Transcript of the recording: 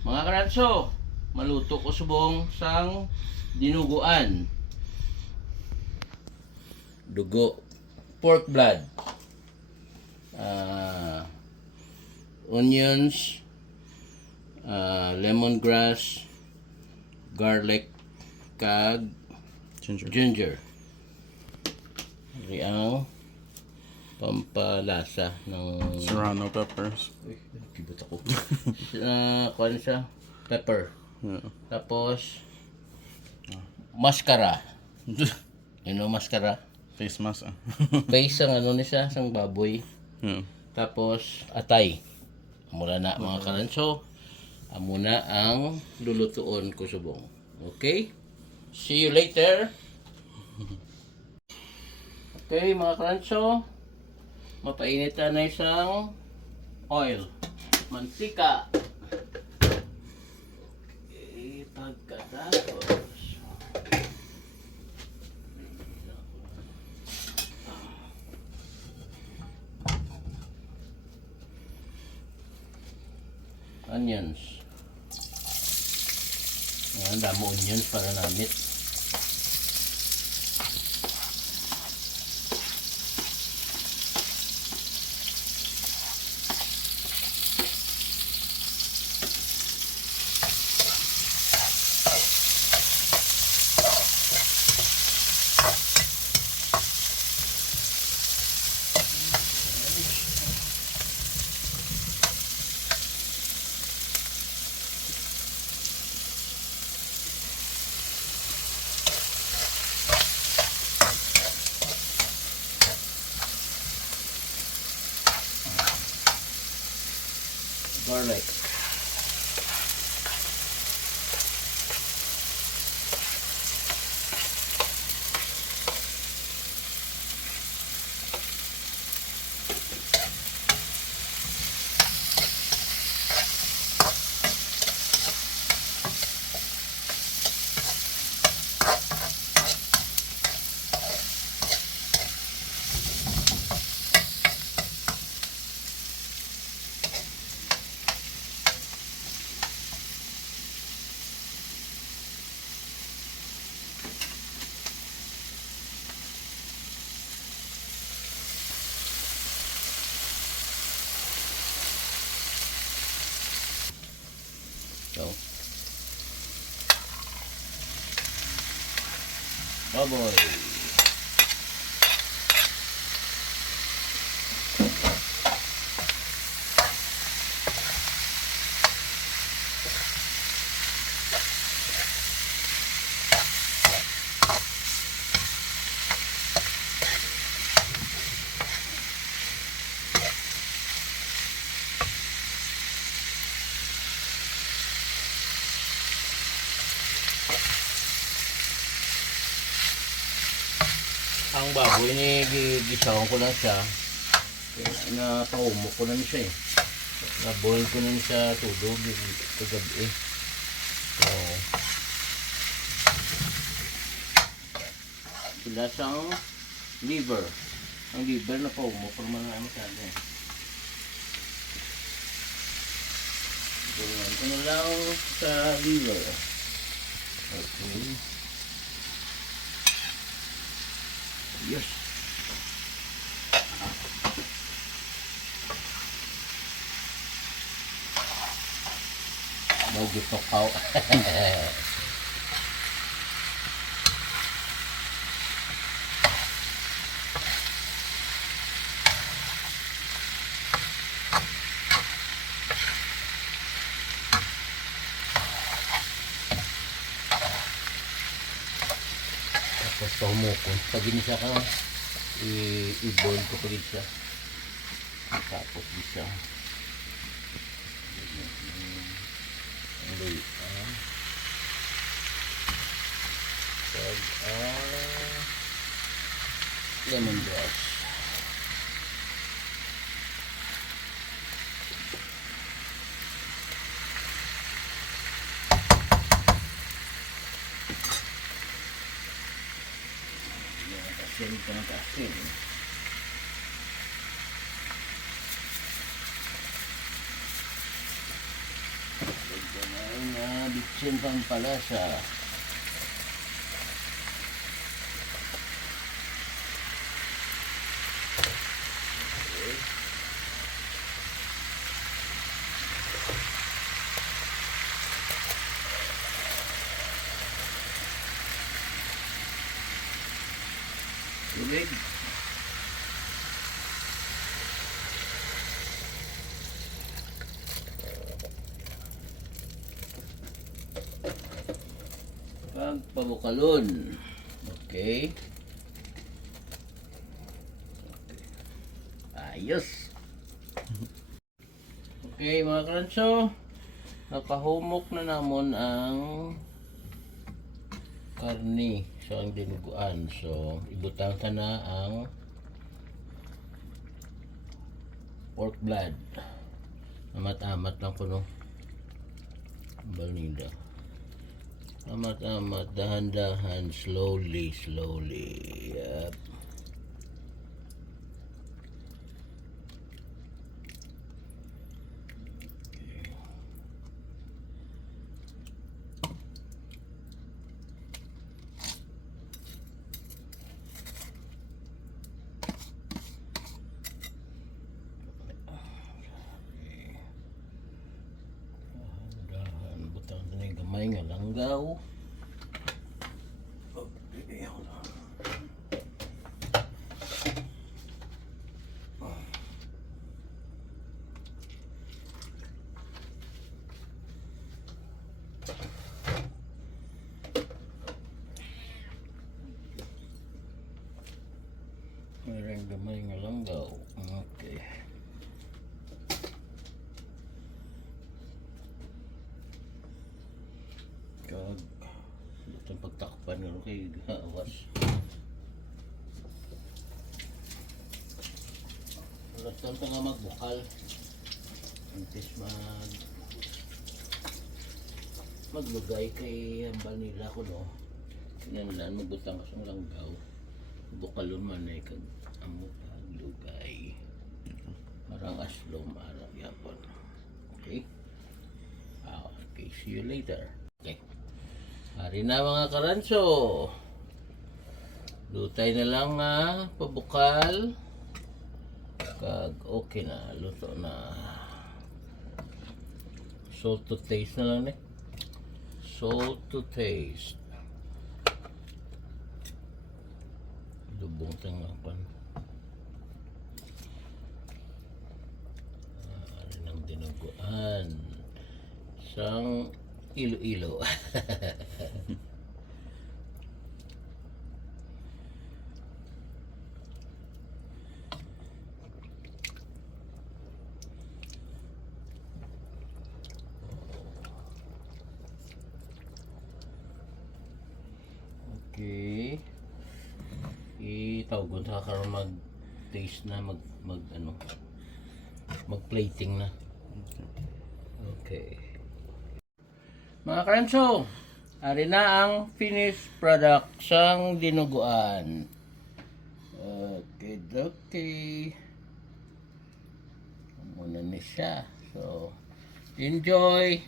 Mga karanso, maluto ko subong sang dinuguan. Dugo, pork blood, onions, lemongrass, garlic, kag ginger. Ari ang pampalasa ng Serrano peppers. uy, kibot ako. Kuha siya, pepper. Yeah. Tapos mascara. You know mascara? Face mask. Base ang ano ni siya, sang baboy. Yeah. Tapos atay. Mula na mga karanso. Amo na ang lulutuon ko subong. Okay? See you later. Okay mga karanso. Mapainit na isang oil. Mantika. Okay, pagkatapos. Onions. Ang dami onions para namit. Garlic. So, baboy. Ang baboy ni gisawan ko lang siya. Napaumok ko na siya eh. Na-boil ko na siya tulog kagabi. So, sila siyang liver. Ang liver na paumok ko naman na masyado eh. Gawin ko na lang sa liver. Okay. Yes. Mau gitok kau. Tapos tumukon. Pag ginisa ka, i-boil ko pa rin siya. Tapos bisa. Lemongrass. Asin ka ng asin. Lagyan Bitsin Pampalasa. Tubig. Pagpabukalon. Okay. Ayos. Okay mga karanso, napahumok na namon ang karni. So ang dinuguan. So ibutang ka na ang pork blood. Amat-amat lang ko no. Balnida. Amat-amat, dahan-dahan, slowly. Yep. Dahan-dahan, butang na yung gamay nga langgaw. Mereng gamay nga langgaw. Okay. Kag itong pagtakpan nga kay gawas. Latan pa nga magbukal. Antes maglugay kay hambal nila ko no. Yan lang magbutang kasang langgaw. Bukalon man ay kag amo paglugay. Marang aslom arang yapon. Okay? Okay, see you later. Okay. Hari na mga karanso. Lutay na lang nga pabukal. Kag okay na, luto na. Salt to taste na lang Salt to taste. Lubong tangapan. Rin ang dinuguan. Sang Iloilo. Okay. Itawgon sa karon mag-taste na mag-plating na. Okay. Mga karanso, ari na ang finished product sang dinuguan. Okay. Muna ni siya. So, enjoy!